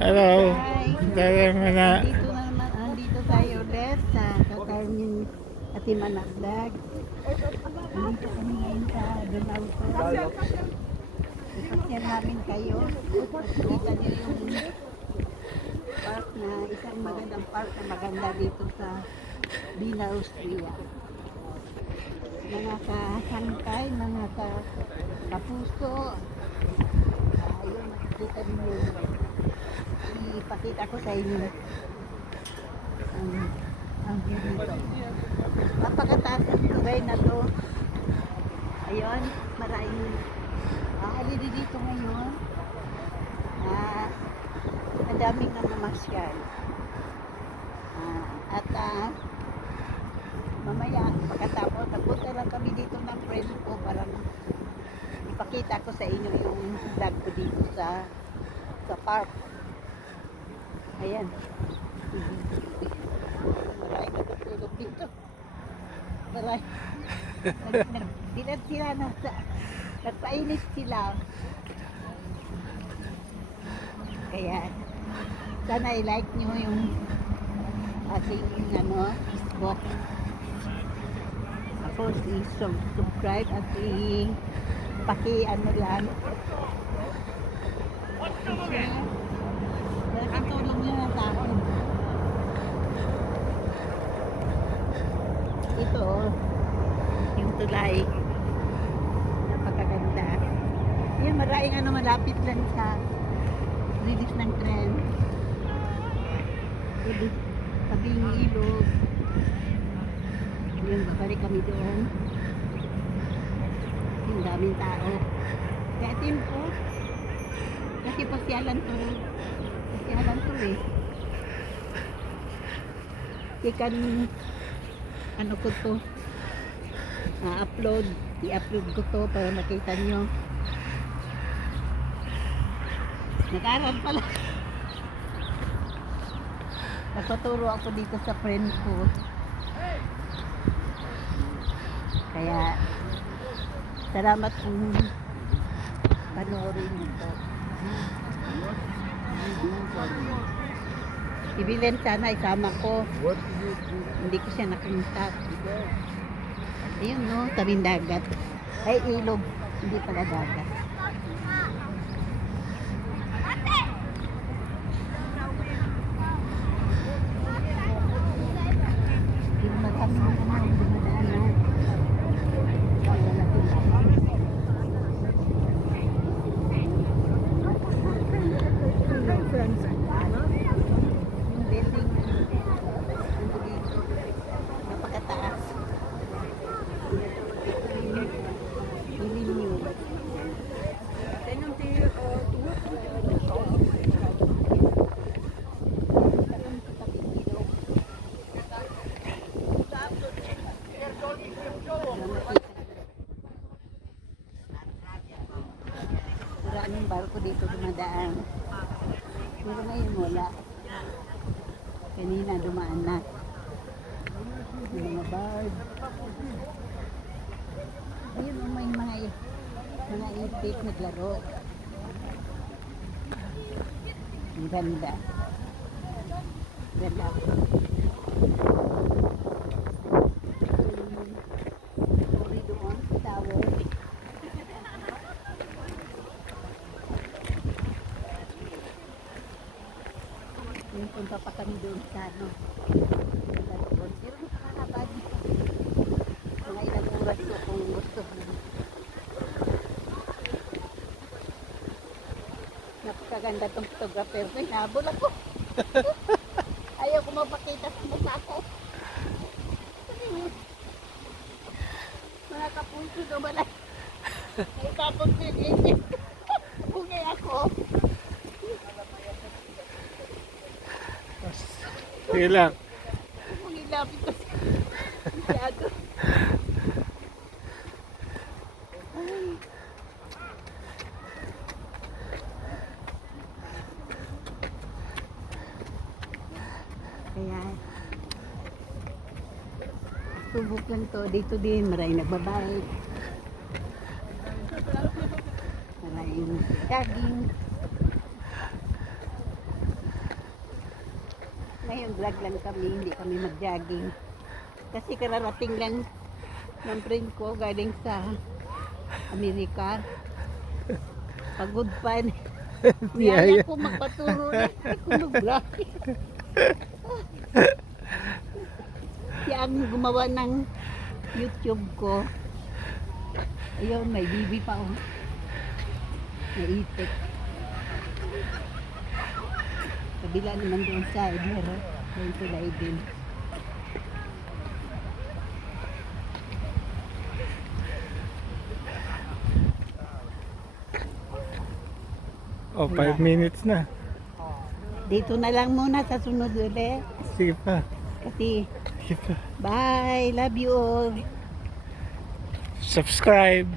Hello. Hi. Dahil mo na. Andito tayo ulit sa Kakarmin Atimanak Vlog. Andito kami ngayon sa Donauto. Ipasyal namin kayo. Kita niyo yung park na isang magandang park na maganda dito sa Bina, Austria. Mga kasangkay, mga kapuso. Ayun, makikita niyo. Ipakita ko sa inyo ang view dito. Napakataas ng lugar na to. Ayun, maraming halili dito ngayon. Ang daming namamasyal. At mamaya, pagkatapos, nagpunta lang kami dito ng friend ko para ipakita ko sa inyo yung vlog ko dito sa park. Ayan. Maraming natutulog dito. Maraming. Nagdilat sila na nagpainit sila. Kaya, sana i-like nyo yung ating Facebook. Tapos i-subscribe at paki-ano lang. I-share. Malaking tulong nyo na sa akin. Ito, yung tulay. Napakaganda. Yan, maraming malapit lang sa release ng tren. Tabing ilog. Yun, babalik kami doon. Yung daming tao. Kaya tempo. Kasi pasyalan to eh. Ikan ano ko to i-upload ko to para makita nyo. Nag-aral pala. Nagpaturo ako dito sa friend ko. Kaya salamat kung panoorin nito. Ibilin sana isama ko. Hindi ko siya nakunta. Ayun no, tabing dagat. Ay ilog, hindi pala dagat. Yung maraming dumadaanan. Maraming barko dito dumadaan. Pero ngayon wala. Kanina dumaan na. Yung mga bird. Ayun, may mga ipit naglaro. Ang ganda. Ganda. Uri doon, tower. Yung punta pa kami doon sa pero nakakabad mga ilang oras ko kung gusto. Napakaganda tong photographer ko, hinabol ako. Ayaw ko mapakita sa mukha ko. Mga kapunso daw balay. Ay tapos ko yung isip. Bungay ako. Sige lang. Lapit kasi masyado. Kaya subok lang to. Dito din maraming nagbabike, maraming jogging. Ngayon vlog lang kami, hindi kami mag-jogging. Kasi kararating lang ng friend ko galing sa Amerika. Pagod pa. Niyaya ko magpaturo na ako mag-vlog. Siya ang gumawa ng YouTube ko. Ayun, may bibi pa oh. May itik. Kabila naman doon sa Edmero. Doon sila din. Oh, 5 minutes na. Dito na lang muna sa sunod ulit. Sige pa. Kasi, Sige pa. bye. Love you all. Subscribe.